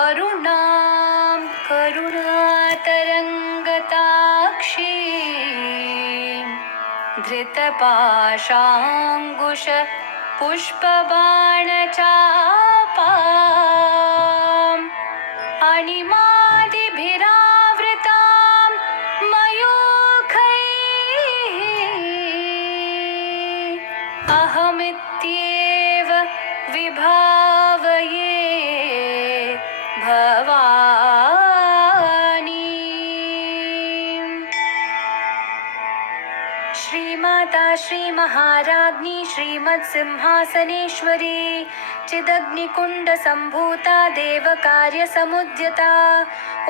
अरुणां करुणातरङ्गताक्षीं धृतपाशाङ्कुशपुष्पबाणचापाम् अणिमादिभिरावृतां मयूखैः अहमित्येव विभावये भवानी। श्रीमाता श्रीमहाराज्ञी श्रीमत्सिंहासनेश्वरी चिदग्निकुण्डसम्भूता देवकार्यसमुद्यता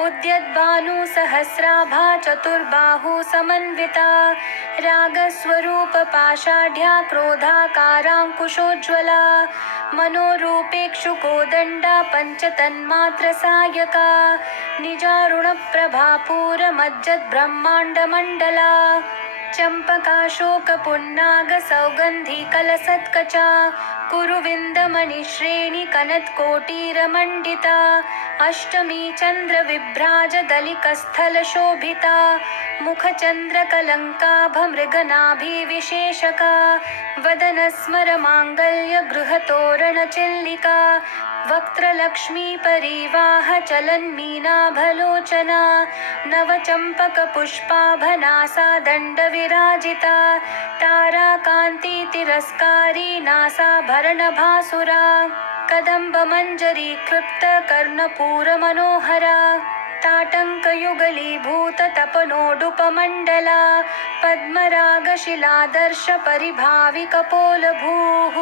उद्यद्भानुसहस्राभा चतुर्बाहुसमन्विता रागस्वरूपपाषाढ्या क्रोधाकाराङ्कुशोज्ज्वला मनोरूपेक्षुकोदण्डा पञ्चतन्मात्रसायका निजारुणप्रभापूरमज्जद्ब्रह्माण्डमण्डला चम्पकाशोकपुन्नागसौगन्धिकलसत्कचा कुरुविन्दमणिश्रेणि कनत्कोटीरमण्डिता अष्टमी चन्द्रविभ्राजदलिकस्थलशोभिता मुखचन्द्रकलङ्काभमृगनाभिविशेषका वदनस्मरमाङ्गल्यगृहतोरणचिल्लिका वक्त्रलक्ष्मीपरीवाहचलन्मीनाभलोचना नवचम्पकपुष्पाभनासा दण्डविराजिता ताराकान्तितिरस्कारी नासाभरणभासुरा कदम्बमञ्जरी क्लृप्तकर्णपूरमनोहरा ताटङ्कयुगलीभूततपनोडुपमण्डला पद्मरागशिलादर्शपरिभाविकपोलभूः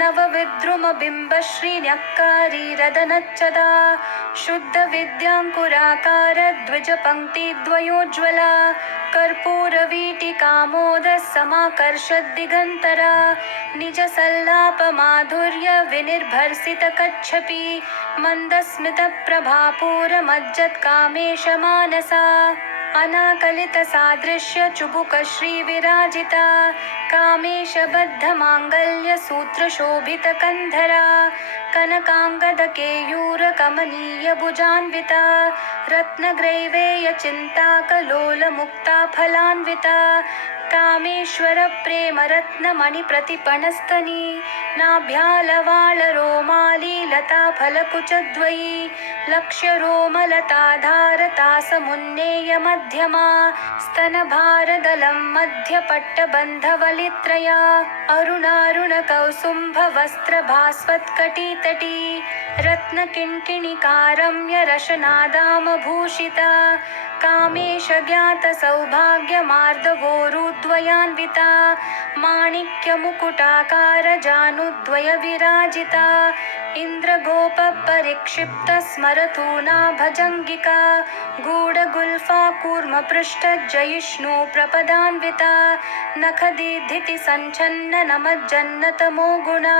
नवविद्रुमबिम्बश्रीन्यक्कारीरदनच्चदा शुद्धविद्याङ्कुराकारद्विजपङ्क्तिद्वयोज्ज्वला कर्पूरवीटिकामोदः निजसल्लापमाधुर्यविनिर्भर्सितकच्छपि मन्दस्मितप्रभापूरमज्जत्कामेशमानसा अनाकलितसादृश्यचुबुकश्रीविराजिता कामेशबद्धमाङ्गल्यसूत्रशोभितकन्धरा कनकाङ्गदकेयूरकमनीयभुजान्विता रत्नग्रैवेयचिन्ताकलोलमुक्ताफलान्विता कामेश्वरप्रेमरत्नमणिप्रतिपणस्तनी नाभ्यालवालरोमाली लताफलकुचद्वयी लक्ष्यरोमलताधारतासमुन्नेयमध्यमा स्तनभारदलं मध्यपट्टबन्धवलित्रया अरुणारुणकौसुम्भवस्त्रभास्वत्कटितटी रत्नकिङ्किणिकारम्यरशनादामभूषिता कामेशज्ञातसौभाग्यमार्दवोरुद्वयान्विता माणिक्यमुकुटाकारजानुद्वयविराजिता इन्द्रगोपपरिक्षिप्तस्मरतूना भजङ्गिका गूढगुल्फा कूर्मपृष्ठजयिष्णु प्रपदान्विता नखदीधितिसञ्छन्ननमज्जन्नतमो गुणा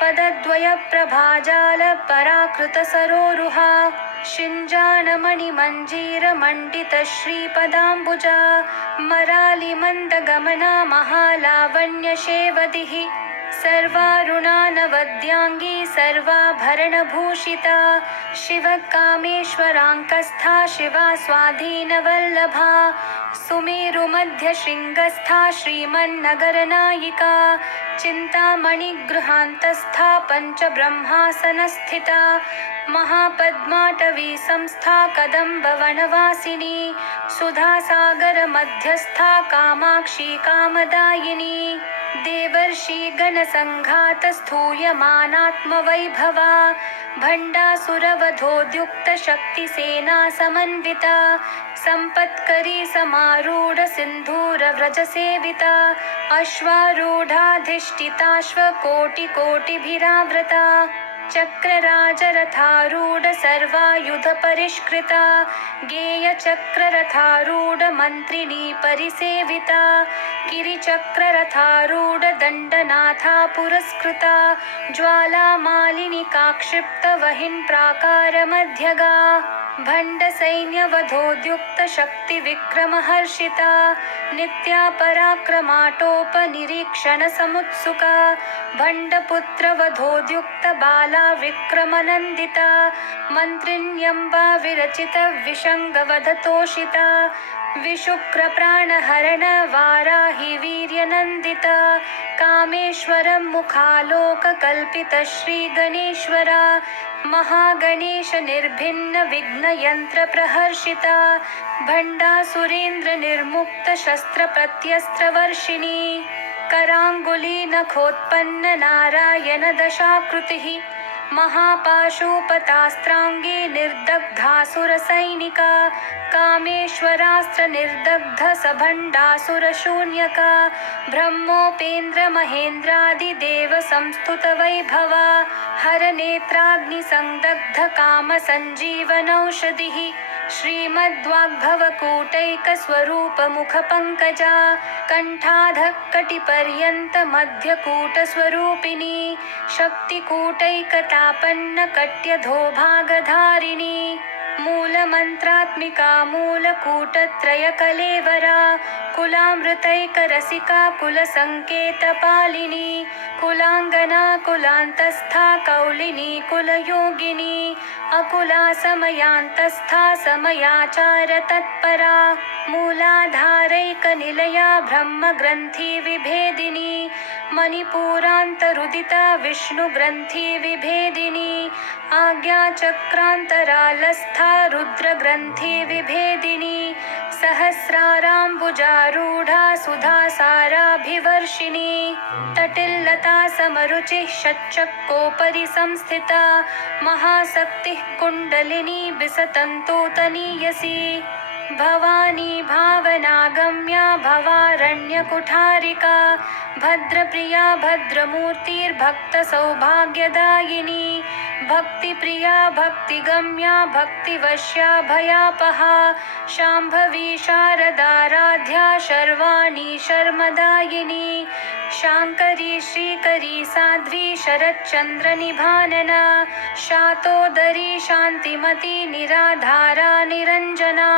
पदद्वयप्रभाजालपराकृतसरोरुहा शिञ्जानमणिमञ्जीरमण्डितश्रीपदाम्बुजा मरालिमन्दगमना महालावण्यशेवदिः सर्वारुणानवद्याङ्गी सर्वाभरणभूषिता शिवकामेश्वराङ्कस्था शिवा स्वाधीनवल्लभा सुमेरुमध्यशृङ्गस्था श्रीमन्नगरनायिका चिन्तामणिगृहान्तस्था पञ्चब्रह्मासनस्थिता महापद्माटवी संस्था कदम्बवनवासिनी सुधासागरमध्यस्था कामाक्षी कामदायिनी देवर्षिगणसङ्घातस्थूयमानात्मवैभवा भण्डासुरवधोद्युक्तशक्तिसेना समन्विता सम्पत्करी समारूढसिन्धूरव्रजसेविता अश्वारूढाधिष्ठिताश्वकोटिकोटिभिरावृता चक्रराजरथारूढ सर्वायुधपरिष्कृता गेयचक्ररथारूढमन्त्रिणी परिसेविता गिरिचक्ररथारूढ दण्डनाथा पुरस्कृता ज्वालामालिनी काक्षिप्तवहिन् प्राकारमध्यगा भण्डसैन्यवधोद्युक्तशक्तिविक्रमहर्षिता नित्या पराक्रमाटोपनिरीक्षणसमुत्सुका भण्डपुत्रवधोद्युक्तबाला विक्रमनन्दिता मन्त्रिण्यम्बा विरचितविषङ्गवधतोषिता विशुक्रप्राणहरण वाराहि वीर्यनन्दिता कामेश्वरं मुखालोककल्पितश्रीगणेश्वरा महागणेश निर्भिन्न विघ्नयन्त्रप्रहर्षिता भण्डासुरेन्द्र निर्मुक्त शस्त्रप्रत्यस्त्रवर्षिणी कराङ्गुलीनखोत्पन्न नारायण दशाकृतिः महापाशुपतास्त्राङ्गे निर्दग्धासुरसैनिका कामेश्वरास्त्र निर्दग्ध सभण्डासुरशून्यका ब्रह्मोपेन्द्र महेन्द्रादिदेव संस्तुत वैभवा हरनेत्राग्निसंदग्ध कामसञ्जीवनौषधिः श्रीमद्वाग्भवकूटैकस्वरूपमुखपङ्कजा कण्ठाधःकटिपर्यन्तमध्यकूटस्वरूपिणी शक्तिकूटैकतापन्न कट्यधोभागधारिणी मूलमन्त्रात्मिका मूलकूटत्रयकलेवरा कुलामृतैकरसिका कुलसङ्केतपालिनी कुलाङ्गना कुलान्तस्था कौलिनी कुलयोगिनी अकुला समयान्तस्था समयाचार तत्परा मूलाधारैकनिलया ब्रह्मग्रन्थि विभेदिनी मणिपूरान्तरुदिता विष्णुग्रन्थि विभेदिनी आज्ञाचक्रान्तरालस्था रुद्रग्रन्थि विभेदिनी सहस्राराम्बुजारूढा सुधासाराभिवर्षिणी तटिल्लता समरुचिः षट्चक्रोपरि संस्थिता महाशक्तिः कुण्डलिनी विसतन्तोतनीयसी भवानी भावनागम्या भवारण्यकुठारिका भद्रप्रिया भद्रमूर्तिर्भक्तसौभाग्यदायिनी भक्तिप्रिया भक्तिगम्या भक्तिवश्या भयापहा शाम्भवी शारदाराध्या शर्वाणी शर्मदायिनी शाङ्करी श्रीकरी साध्वी शरच्चन्द्रनिभानना शातोदरी शान्तिमती निराधारा निरञ्जना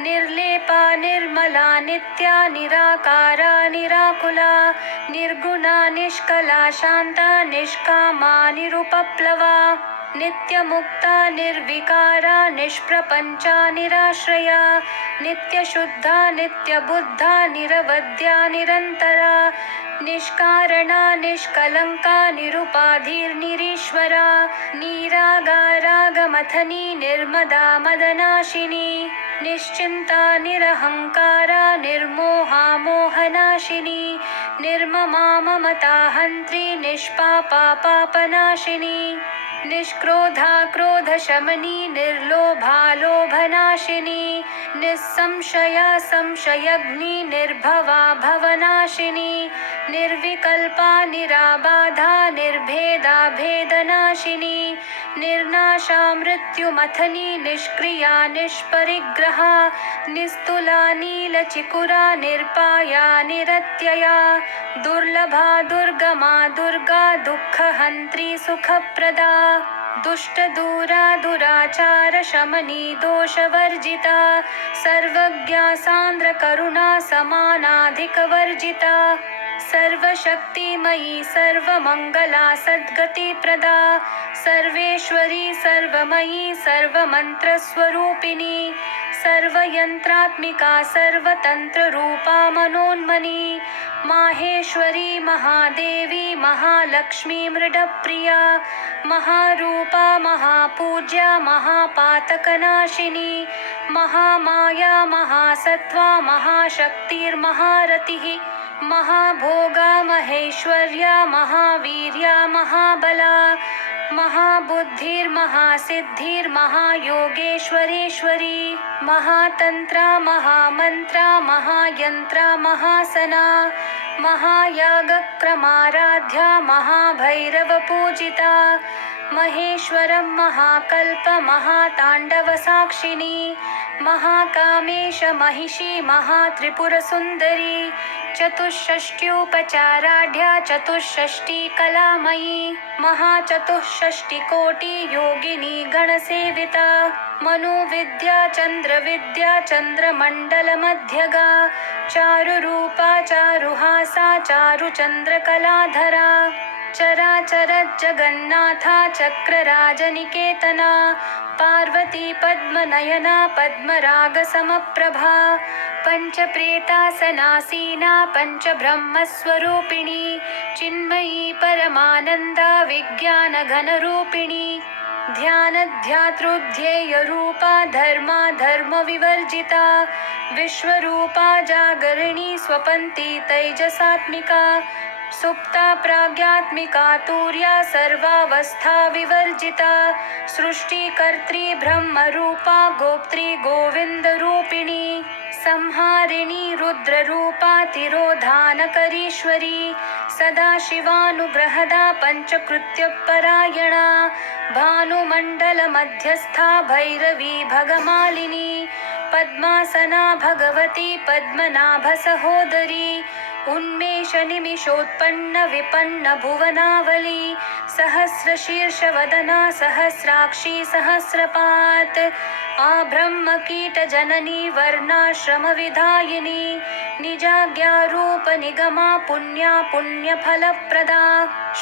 निर्लेपा निर्मला नित्या निराकारा निराकुला निर्गुणा निष्कला शान्ता निष्कामा निरुपप्लवा नित्यमुक्ता निर्विकारा निष्प्रपञ्चा निराश्रया नित्यशुद्धा नित्यबुद्धा निरवध्या निरन्तरा निष्कारणा निष्कलङ्का निरुपाधिर्निरीश्वरा निरागारागमथनी निर्मदा मदनाशिनी निश्चिन्ता निरहङ्कारा निर्मोहा मोहनाशिनी निर्ममा ममता हन्त्री निष्पापा पापनाशिनी निष्क्रोधा क्रोधशमनी निर्लोभा लोभनाशिनी निस्संशया संशयग्नि निर्भवा भवनाशिनी निर्विकल्पा निराबाधा निर्भेदा भेदनाशिनी निर्नाशा मृत्युमथनी निष्क्रिया निष्परिग्रहा निस्तुला नीलचिकुरा निर्पाया निरत्यया दुर्लभा दुर्गमा दुर्गा दुःखहन्त्री सुखप्रदा दुष्टदूरा दुराचार शमनी दोषवर्जिता सर्वज्ञा सान्द्रकरुणा समानाधिकवर्जिता सर्वशक्तिमयी सर्वमङ्गला सद्गतिप्रदा सर्वेश्वरी सर्वमयी सर्वमन्त्रस्वरूपिणी सर्वयन्त्रात्मिका सर्वतन्त्ररूपा मनोन्मनी माहेश्वरी महादेवी महालक्ष्मी मृडप्रिया महारूपा महापूज्या महापातकनाशिनी महामाया महासत्त्वा महाशक्तिर्महारतिः महाभोगा महेश्वर्या महावीर्या महाबला महाबुद्धिर्महासिद्धिर्महायोगेश्वरेश्वरी महातन्त्रा महामन्त्रा महायन्त्रा महासना महायागक्रमाराध्या महाभैरवपूजिता महेश्वरं महाकल्प महाताण्डवसाक्षिणी महाकामेश महिषी महात्रिपुरसुन्दरी चतुष्षष्ट्युपचाराढ्या चतुष्षष्टिकलामयी महाचतुष्षष्टिकोटि योगिनी गणसेविता मनोविद्या चन्द्रविद्या चन्द्रमण्डलमध्यगा चारुरूपा चारुहासा चारुचन्द्रकलाधरा चराचरज्जगन्नाथा चक्रराजनिकेतना पार्वती पद्मनयना पद्मरागसमप्रभा पञ्चप्रेतासनासीना पञ्चब्रह्मस्वरूपिणी चिन्मयी परमानन्दा विज्ञानघनरूपिणी ध्यानध्यातृध्येयरूपा धर्मा धर्मविवर्जिता विश्वरूपा जागरिणी स्वपन्ती तैजसात्मिका सुप्ता प्राज्ञात्मिका तुर्या सर्वावस्था विवर्जिता सृष्टिकर्त्री ब्रह्मरूपा गोप्त्री गोविन्दरूपिणी संहारिणी रुद्ररूपा तिरोधानकरीश्वरी सदाशिवानुग्रहदा पञ्चकृत्यपरायणा भानुमण्डलमध्यस्था भैरवी भगमालिनी पद्मासना भगवती पद्मनाभसहोदरी उन्मेषनिमिषोत्पन्न विपन्न भुवनावली सहस्रशीर्षवदना सहस्राक्षी सहस्रपात् आब्रह्मकीटजननी वर्णाश्रमविधायिनी निजाज्ञारूपनिगमा पुण्या पुण्यफलप्रदा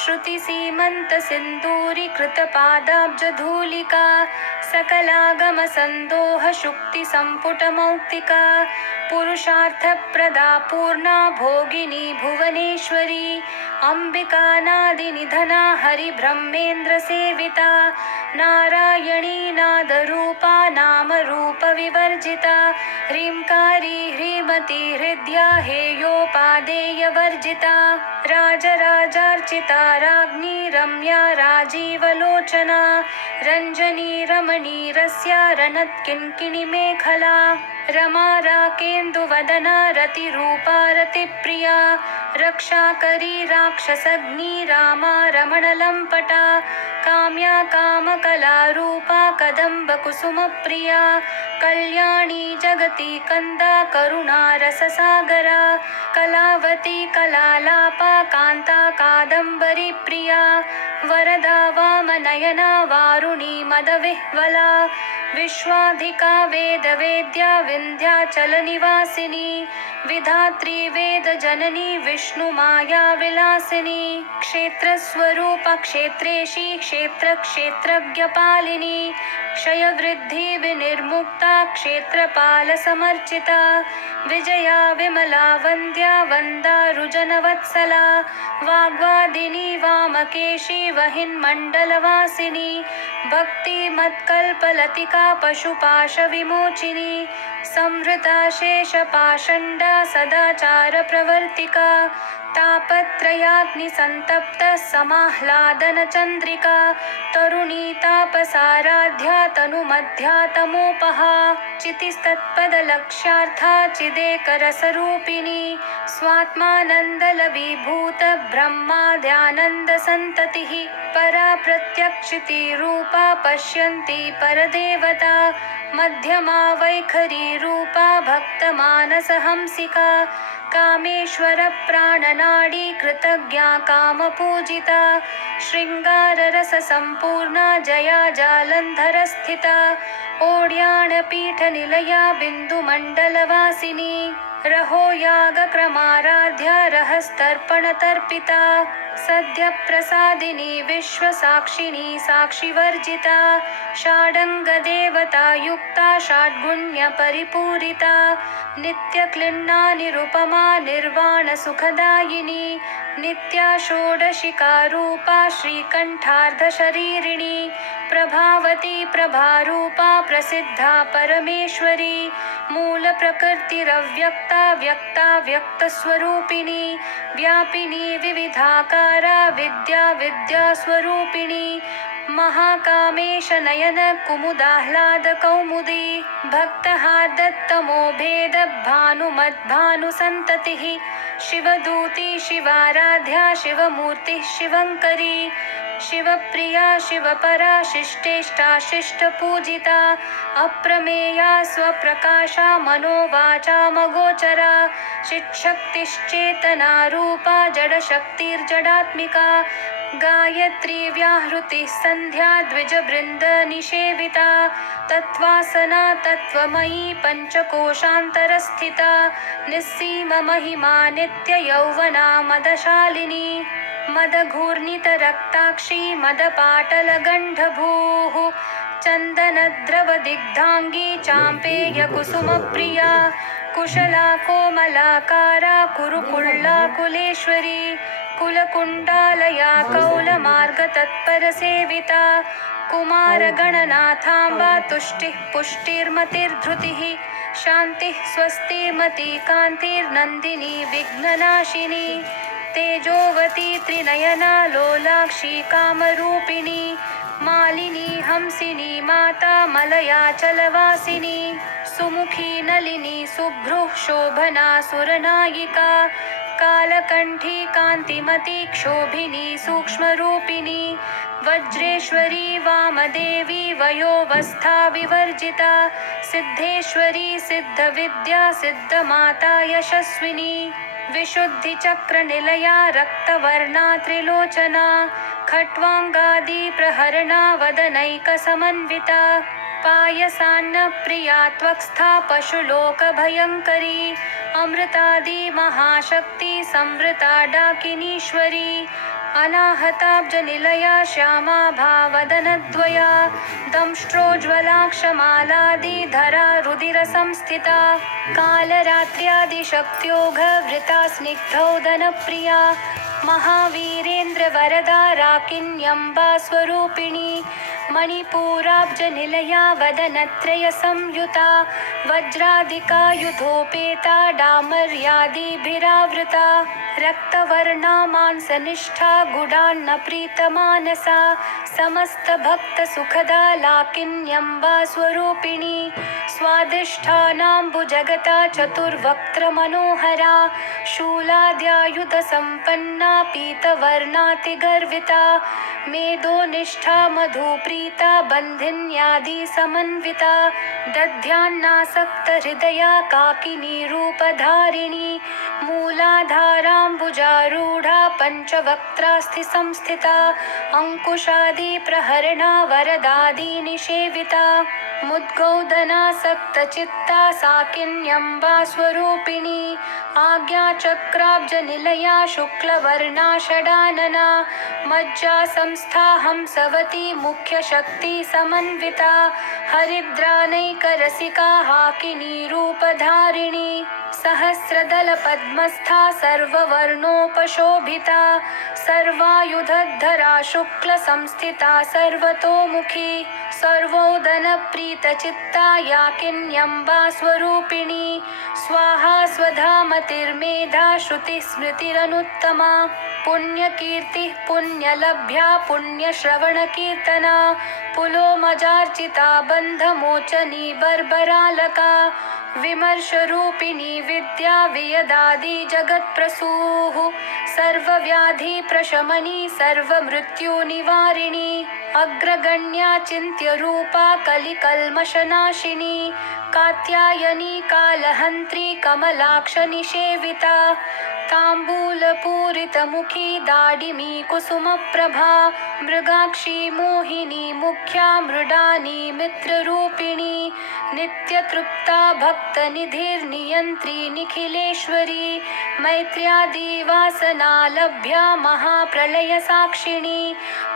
श्रुतिसीमन्तसिन्दूरीकृतपादाब्जधूलिका सकलागमसन्दोहशुक्तिसम्पुटमौक्तिका पुरुषार्थप्रदा पूर्णा भोगिनी भुवनेश्वरी अम्बिकानादिनिधना हरिब्रह्मेन्द्रसेविता नारायणी नादरूपा नामरूपविवर्जिता ह्रींकारी ह्रीमती हृद्या हेयोपादेयवर्जिता राजराजार्चिता राज्ञी रम्या राजीवलोचना रञ्जनी रमणीरस्या रणत्किङ्किणीमेखला रमा राकेन्दुवदना रतिरूपा रतिप्रिया रक्षाकरी राक्षसग्नी रामा रमणलम्पटा काम्या कामकलारूपा कदम्बकुसुमप्रिया कल्याणी जगती कन्दा करुणा रससागरा कलावती कलालापा कान्ता कादम्बरी प्रिया वरदा वामनयना वारुणी मदविह्वला विश्वाधिका वेदवेद्या विन्ध्याचलनिवासिनी विधात्री वेदजननी विष्णुमाया विलासिनी क्षेत्रस्वरूपा क्षेत्रेशी क्षेत्रक्षेत्रज्ञपालिनी क्षयवृद्धि विनिर्मुक्ता क्षेत्रपालसमर्चिता विजया विमला वन्द्या वन्दारुजनवत्सला वाग्वादिनी वामकेशी वहिन्मण्डलवासिनी भक्तिमत्कल्पलतिका पशुपाशविमोचिनी संवृता शेषपाषण्डा सदाचारप्रवर्तिका तापत्रयाग्निसन्तप्तः समाह्लादनचन्द्रिका तरुणी तापसाराध्या तनुमध्या तमोपहा चितिस्तत्पदलक्ष्यार्था चिदेकरसरूपिणी स्वात्मानन्दलवीभूत ब्रह्माद्यानन्दसन्ततिः परा प्रत्यक्षितिरूपा पश्यन्ती परदेवता मध्यमा वैखरी रूपा भक्तमानसहंसिका कामेश्वरप्राणनाडी कृतज्ञा कामपूजिता शृङ्गाररससम्पूर्णा जया जालन्धरस्थिता ओड्याणपीठनिलया बिन्दुमण्डलवासिनी रहो यागक्रमाराध्या रहस्तर्पणतर्पिता सद्यप्रसादिनी विश्वसाक्षिणी साक्षिवर्जिता षाडङ्गदेवता युक्ता षड्गुण्यपरिपूरिता नित्यक्लिन्ना निरुपमा निर्वाणसुखदायिनी नित्या षोडशिकारूपा श्रीकण्ठार्धशरीरिणी प्रभावती प्रभारूपा प्रसिद्धा परमेश्वरी मूलप्रकृतिरव्यक्ता व्यक्ता व्यक्तस्वरूपिणी व्यापिनी विविधाकारा विद्या विद्यास्वरूपिणी महाकामेशनयन कुमुदाह्लादकौमुदी भक्तहार्दत्तमो भेद भानुमद्भानुसन्ततिः शिवदूती शिवाराध्या शिवमूर्तिः शिवङ्करी शिवप्रिया शिवपरा शिष्टेष्टा शिष्टपूजिता अप्रमेया स्वप्रकाशा मनोवाचामगोचरा चिच्छक्तिश्चेतना रूपा जडशक्तिर्जडात्मिका गायत्री व्याहृतिः सन्ध्या द्विजवृन्दनिषेविता तत्त्वासना तत्त्वमयी पञ्चकोशान्तरस्थिता निस्सीममहिमा नित्ययौवना मदशालिनी मदघूर्णितरक्ताक्षी मदपाटलगण्डभूः चन्दनद्रवदिग्धाङ्गी चाम्पेयकुसुमप्रिया कुशला कोमलाकारा कुरुकुल्ला कुलेश्वरी कुलकुण्डालया कौलमार्गतत्परसेविता कुमारगणनाथाम्बा तुष्टिः पुष्टिर्मतिर्धृतिः शान्तिः स्वस्तिर्मती कान्तिर्नन्दिनी विघ्ननाशिनी तेजोवती त्रिनयना लोलाक्षी कामरूपिणी मालिनी हंसिनी माता मलयाचलवासिनी सुमुखी नलिनी सुभ्रुः शोभना सुरनायिका कालकण्ठी कान्तिमती क्षोभिनी सूक्ष्मरूपिणी वज्रेश्वरी वामदेवी वयोवस्था विवर्जिता सिद्धेश्वरी सिद्धविद्या सिद्धमाता यशस्विनी विशुद्धिचक्रनिलया रक्तवर्णा त्रिलोचना खट्वाङ्गादि प्रहरणा वदनैकसमन्विता पायसान्नप्रिया त्वक्स्था पशुलोकभयङ्करी अमृतादि महाशक्ति संवृता डाकिनीश्वरी अनाहताब्जनिलया श्यामा भावदनद्वया दंष्ट्रोज्ज्वलाक्षमालादिधरा रुधिरसंस्थिता कालरात्र्यादिशक्त्योघवृता स्निग्धौदनप्रिया महावीरेन्द्रवरदा राकिन्यम्बा स्वरूपिणी मणिपूराब्जनिलया वदनत्रयसंयुता वज्रादिका युधोपेता डामर्यादिभिरावृता रक्तवर्णा मांसनिष्ठा गुडान्नप्रीतमानसा समस्तभक्तसुखदा लाकिन्यम्बा स्वरूपिणी स्वादिष्ठानाम्बुजगता चतुर्वक्त्रमनोहरा शूलाद्यायुधसम्पन्ना पीतवर्णातिगर्विता मेदोनिष्ठा मधुप्रीता बन्धिन्यादिसमन्विता दध्यान्नासक्तहृदया काकिनी रूपधारिणी मूलाधाराम्बुजारूढा पञ्चवक्त्रास्थिसंस्थिता अङ्कुशादिप्रहरणा वरदादिनिषेविता मुद्गौदनासक्तचित्ता साकिन्यम्बा स्वरूपिणी आज्ञाचक्राब्जनिलया शुक्लवर्णा षडानना मज्जा संस्था हंसवती मुख्यशक्तिसमन्विता हरिद्रानैकरसिका हाकिनी रूपधारिणी सहस्रदलपद्मस्था सर्ववर्णोपशोभिता सर्वायुधधरा शुक्लसंस्थिता सर्वतोमुखी सर्वोदनप्रीतचित्ता याकिन्यम्बा स्वरूपिणी स्वाहा स्वधा मतिर्मेधा श्रुतिस्मृतिरनुत्तमा पुण्यकीर्तिः पुण्यलभ्या पुण्यश्रवणकीर्तना पुलोमजार्चिता बन्धमोचनी बर्बरालका विमर्शरूपिणी विद्या वियदादि जगत्प्रसूः सर्वव्याधिप्रशमनी सर्वमृत्युनिवारिणी अग्रगण्या चिन्त्यरूपा कलिकल्मषनाशिनी कात्यायनी कालहन्त्री कमलाक्षनिषेविता ताम्बूलपूरितमुखी दाडिमी कुसुमप्रभा मृगाक्षी मोहिनी मुख्या मृडानी मित्ररूपिणी नित्यतृप्ता भक्तनिधिर्नियन्त्री निखिलेश्वरी मैत्र्यादिवासना लभ्या महाप्रलयसाक्षिणी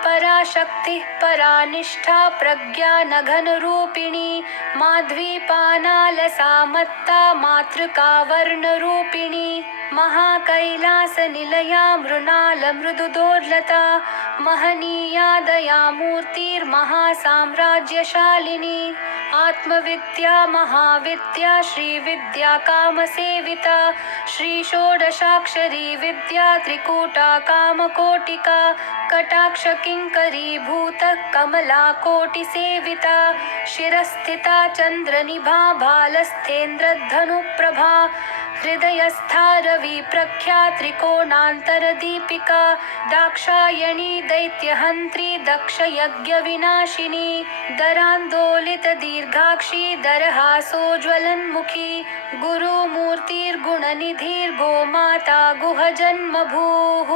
पराशक्तिः परानिष्ठा प्रज्ञानघनरूपिणी माध्वीपानालसा मत्ता मातृका वर्णरूपिणी महाकैलासनिलया मृणालमृदुदोर्लता महनीया दयामूर्तिर्महासाम्राज्यशालिनी आत्मविद्या महाविद्या श्रीविद्या कामसेविता श्रीषोडशाक्षरी विद्या त्रिकूटा कामकोटिका कटाक्षकिङ्करीभूत कमला कोटिसेविता शिरस्थिता चन्द्रनिभा भालस्थेन्द्रधनुप्रभा हृदयस्था रविप्रख्या त्रिकोणान्तरदीपिका दाक्षायणी दैत्यहन्त्री दक्षयज्ञविनाशिनी दरान्दोलितदीर्घाक्षी दरहासोज्ज्वलन्मुखी गुरुमूर्तिर्गुणनिधिर्गोमाता गुहजन्मभूः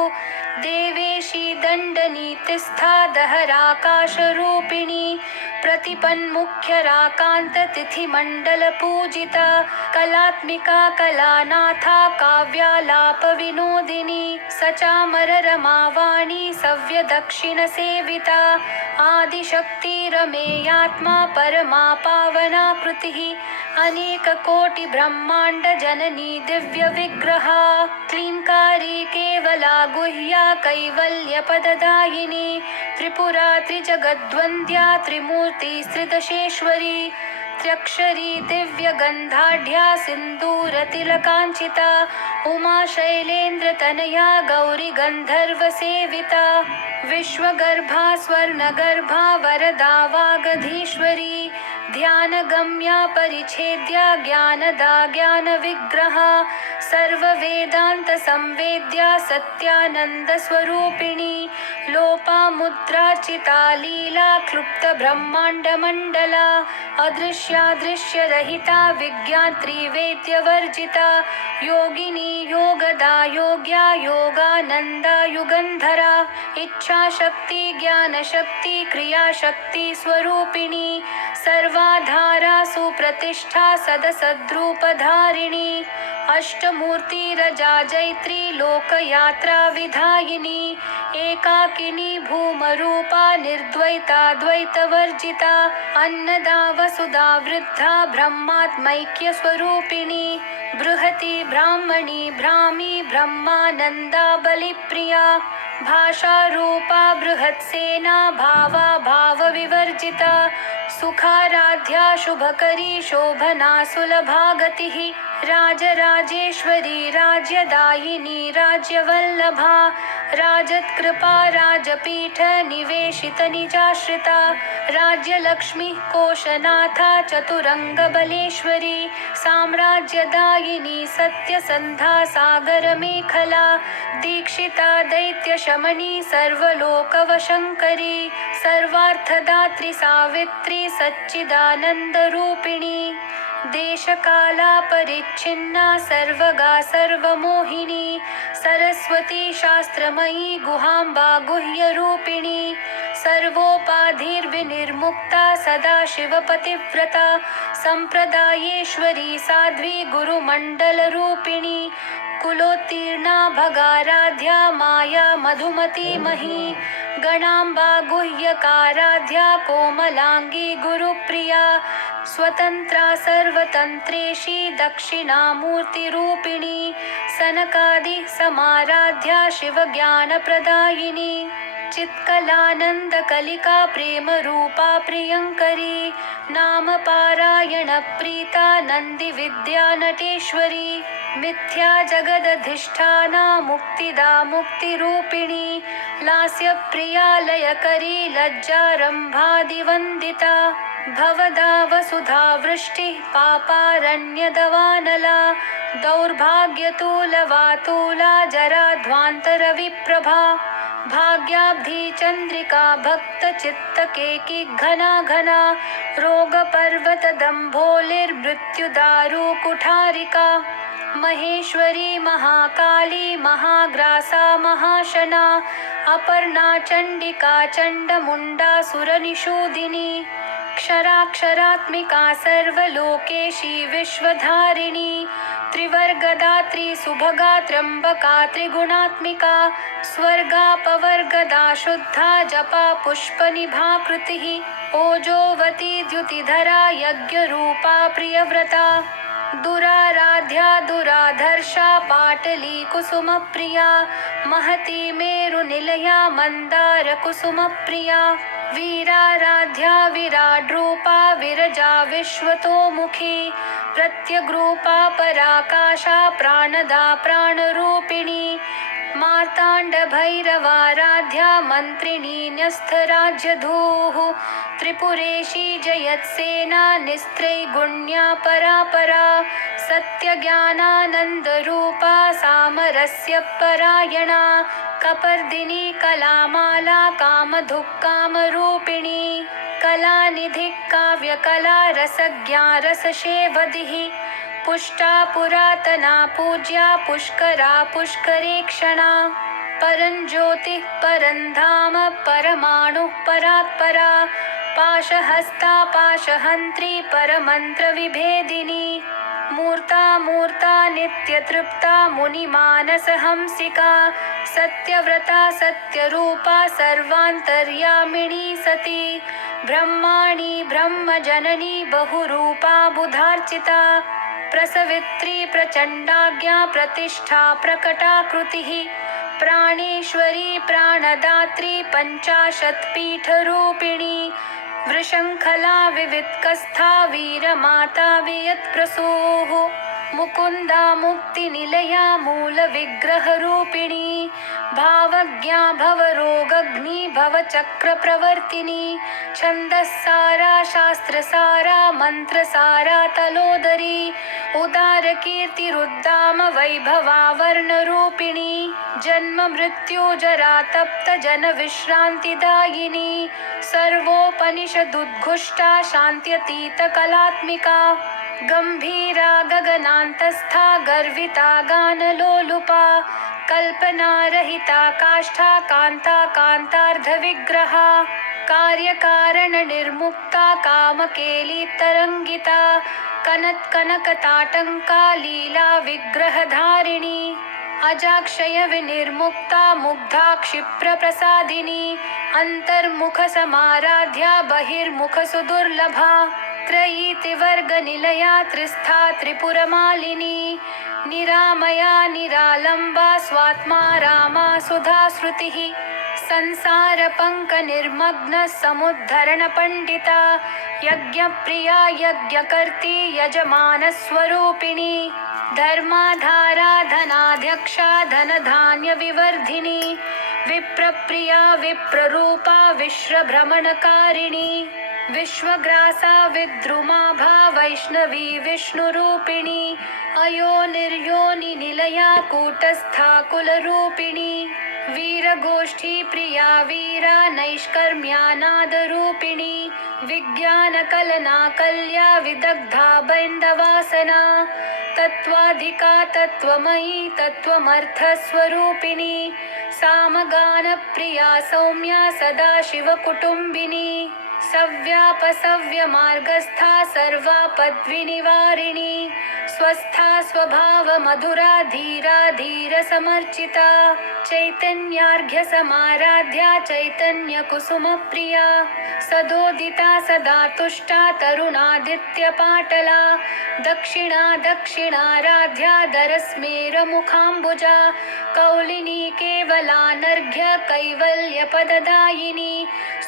देवेशी दण्डनीतिस्था दहराकाशरूपिणी प्रतिपन्मुख्यराकान्ततिथिमण्डलपूजिता कलात्मिका कलानाथा काव्यालापविनोदिनी सचामररमावाणी सव्यदक्षिणसेविता आदिशक्तिरमेयात्मा परमा पावना कृतिः अनेककोटिब्रह्माण्डजननी दिव्यविग्रहा क्लीङ्कारी केवला गुह्या कैवल्यपददायिनी त्रिपुरा त्रिजगद्वन्द्या त्रिमूर्तिस्त्रिदशेश्वरी त्र्यक्षरी दिव्यगन्धाढ्या सिन्दूरतिलकाञ्चिता उमा शैलेन्द्रतनया गौरी गन्धर्वसेविता विश्वगर्भा स्वर्णगर्भा वरदा वागधीश्वरी ध्यानगम्या परिच्छेद्या ज्ञानदा ज्ञानविग्रहा सर्ववेदान्तसंवेद्या सत्यानन्दस्वरूपिणी लोपामुद्रार्चिता लीला क्लुप्तब्रह्माण्डमण्डला अदृश्यादृश्यरहिता विज्ञात्री वेद्यवर्जिता योगिनी योगदा योग्या योगानन्दा युगन्धरा इच्छाशक्ति ज्ञानशक्ति क्रियाशक्ति स्वरूपिणी सर्वाधारा सुप्रतिष्ठा सदसद्रूपधारिणी अष्टमूर्तिरजा जैत्री लोकयात्रा विधायिनी एकाकिनी भूमरूपा निर्द्वैता द्वैतवर्जिता अन्नदा वसुधा वृद्धा ब्रह्मात्मैक्यस्वरूपिणी बृहती ब्राह्मणी भ्रामी ब्रह्मानन्दा बलिप्रिया भाषारूपा बृहत्सेना भावा भावविवर्जिता सुखाराध्या शुभकरी शोभना सुलभागतिः राजराजेश्वरी राज्यदायिनी राज्यवल्लभा राजत्कृपा राजपीठ निवेशित निजाश्रिता राज्यलक्ष्मी कोशनाथा चतुरङ्गबलेश्वरी साम्राज्यदायिनी सत्यसन्धा सागरमेखला दीक्षिता दैत्यशमनी सर्वलोकवशङ्करी सर्वार्थदात्री सावित्री सच्चिदानन्दरूपिणी देशकाला परिच्छिन्ना सर्वगा सर्वमोहिनी सरस्वती शास्त्रमयी गुहाम्बा गुह्यरूपिणी सर्वोपाधिर्विनिर्मुक्ता सदाशिवपतिव्रता सम्प्रदायेश्वरी साध्वी गुरुमण्डलरूपिणी कुलोत्तीर्णा भगाराध्या माया मधुमती मही गणाम्बा गुह्यकाराध्या कोमलांगी गुरुप्रिया स्वतंत्रा सर्वतंत्रेशी दक्षिणामूर्तिरूपिणी सनकादि समाराध्या शिवज्ञानप्रदायिनी चित्कलानन्दकलिका प्रेमरूपा प्रियङ्करी नाम पारायण प्रीता नन्दिविद्या नटेश्वरी मिथ्या जगदधिष्ठाना मुक्तिदा मुक्तिरूपिणी लास्यप्रिया लयकरी लज्जारम्भादिवन्दिता भवदा वसुधा वृष्टिः पापारण्यदवानला दौर्भाग्यतूलवातूला जराध्वान्तरविप्रभा भाग्याब्धि चन्द्रिका भक्तचित्तकेकी घना घना रोगपर्वतदम्भोलिर्मृत्युदारु कुठारिका महेश्वरी महाकाली महाग्रासा महाशना अपर्णा चण्डिका चण्डमुण्डा सुरनिषूदिनी क्षराक्षरात्मिका सर्वलोकेशी विश्वधारिणी त्रिवर्गदात्री सुभगा त्र्यम्बका त्रिगुणात्मिका स्वर्गापवर्गदा शुद्धा जपा पुष्पनिभाकृतिः ओजोवती द्युतिधरा यज्ञरूपा प्रियव्रता दुराराध्या दुराधर्षा पाटली कुसुमप्रिया महती मेरुनिलया मन्दारकुसुमप्रिया वीराराध्या विराड्रूपा विरजा विश्वतोमुखी प्रत्यग्रूपा पराकाशा प्राणदा प्राणरूपिणी मार्ताण्डभैरवाराध्या मन्त्रिणी न्यस्तराज्यधूः त्रिपुरेशी जयत्सेना निस्त्रैगुण्या परापरा सत्यज्ञानानन्दरूपा सामरस्य परायणा कपर्दिनी कलामाला कामधुक्कामरूपिणी कलानिधिः काव्यकला रसज्ञा रसशेवधिः पुष्टा पुरातना पूज्या पुष्करा पुष्करेक्षणा परञ्ज्योतिः परन्धाम परमाणुः परात्परा पाशहस्ता पाशहन्त्री परमन्त्रविभेदिनी मूर्ता मूर्ता नित्यतृप्ता मुनिमानसहंसिका सत्यव्रता सत्यरूपा सर्वान्तर्यामिणी सती ब्रह्माणी ब्रह्मजननी बहुरूपा बुधार्चिता प्रसवित्री प्रचण्डाज्ञा प्रतिष्ठा प्रकटाकृतिः प्राणेश्वरी प्राणदात्री पञ्चाशत्पीठरूपिणी वृषङ्खला विवित्कस्था वीरमाता वियत्प्रसूः मुकुन्दा मुक्तिनिलया मूलविग्रहरूपिणी भावज्ञा भवरोगग्नि भवचक्रप्रवर्तिनी छन्दस्सारा शास्त्रसारा मन्त्रसारा तलोदरी उदारकीर्तिरुद्दाम वैभवा वर्णरूपिणी जन्म मृत्यु जरा तप्त जनविश्रान्तिदायिनी सर्वोपनिषदुद्घुष्टा शान्त्यतीतकलात्मिका गम्भीरा गगनान्तस्था गर्विता गानलोलुपा कल्पनारहिता काष्ठा कान्ता कान्तार्धविग्रहा कार्यकारणनिर्मुक्ता कामकेलितरङ्गिता कनत्कनकताटङ्का लीला विग्रहधारिणी अजाक्षय विनिर्मुक्ता मुग्धा क्षिप्रप्रसादिनी अन्तर्मुखसमाराध्या बहिर्मुखसुदुर्लभा त्रयीतिवर्गनिलया त्रिस्था त्रिपुरमालिनी निरामया निरालम्बा स्वात्मा रामा सुधाश्रुतिः संसारपङ्कनिर्मग्न समुद्धरणपण्डिता यज्ञप्रिया यज्ञकर्त्री यजमानस्वरूपिणी धर्माधारा धनाध्यक्षा धनधान्यविवर्धिनी विप्रप्रिया विप्ररूपा विश्वभ्रमणकारिणी विश्वग्रासा विद्रुमाभा वैष्णवी विष्णुरूपिणी अयोनिर्योनिनिलया कूटस्था कुलरूपिणी वीरगोष्ठी प्रिया वीरा नैष्कर्म्यानादरूपिणी विज्ञानकलनाकल्या विदग्धा बैन्दवासना तत्त्वाधिका तत्त्वमयी तत्त्वमर्थस्वरूपिणी सामगानप्रिया सौम्या सदाशिवकुटुम्बिनी सव्यापसव्यमार्गस्था सर्वापद्विनिवारिणी स्वस्था स्वभावमधुरा धीरा धीरसमर्चिता चैतन्यार्घ्यसमाराध्या चैतन्यकुसुमप्रिया सदोदिता सदा तुष्टा तरुणादित्यपाटला दक्षिणा दक्षिणाराध्या दरस्मेरमुखाम्बुजा कौलिनी केवलानर्घ्य कैवल्यपददायिनी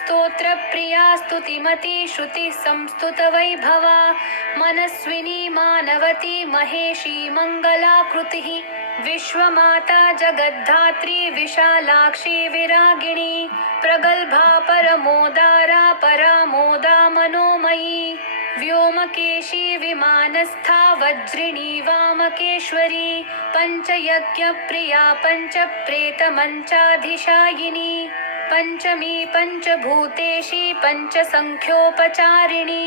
स्तोत्रप्रिया स्तुतिमती श्रुतिः संस्तुतवैभवा मनस्विनी मानवती महेशी मङ्गलाकृतिः विश्वमाता जगद्धात्री विशालाक्षी विरागिणी प्रगल्भा परमोदारा परामोदा मनोमयी व्योमकेशी विमानस्था वज्रिणी वामकेश्वरी पञ्चयज्ञप्रिया पञ्चप्रेतमञ्चाधिशायिनी पञ्चमी पञ्चभूतेशी पञ्चसङ्ख्योपचारिणी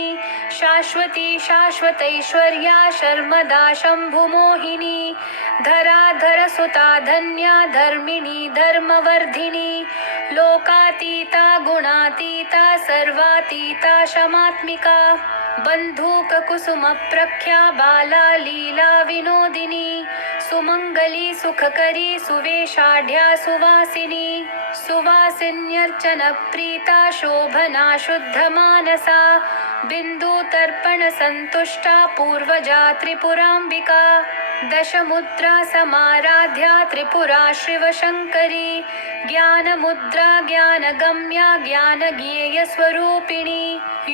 शाश्वती शाश्वतैश्वर्या शर्मदा शम्भुमोहिनी धराधरसुता धन्या धर्मिणी धर्मवर्धिनी लोकातीता गुणातीता सर्वातीता शमात्मिका बन्धूककुसुमप्रख्या बाला लीला विनोदिनी सुमङ्गली सुखकरी सुवेशाढ्या सुवासिनी सुवासिन्यर्चनप्रीता शोभना शुद्धमानसा बिन्दुतर्पणसन्तुष्टा पूर्वजा त्रिपुराम्बिका दशमुद्रा समाराध्या त्रिपुरा शिवशङ्करी ज्ञानमुद्रा ज्ञानगम्या ज्ञानज्ञेयस्वरूपिणी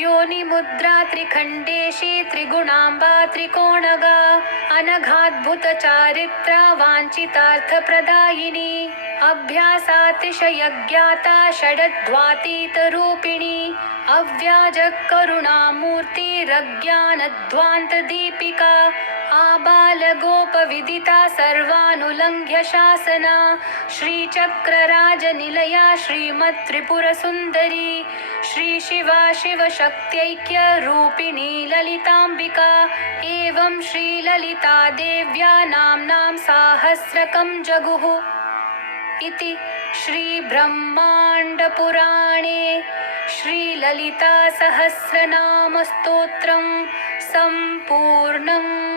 योनिमुद्रा त्रिखण्डेशी त्रिगुणाम्बा त्रिकोणगा अनघाद्भुतचारित्रा वाञ्छितार्थप्रदायिनी अभ्यासातिशयज्ञाता षडध्वातीतरूपिणी अव्याजकरुणामूर्तिरज्ञानध्वान्तदीपिका आबालगोपविदिता सर्वानुलङ्घ्य शासना श्रीचक्रराजनिलया श्रीमत्त्रिपुरसुन्दरी श्रीशिवा शिवशक्त्यैक्यरूपिणी ललिताम्बिका एवं श्रीललिता देव्या नाम्नां साहस्रकं जगुः इति श्रीब्रह्माण्डपुराणे श्रीललितासहस्रनामस्तोत्रं सम्पूर्णम्।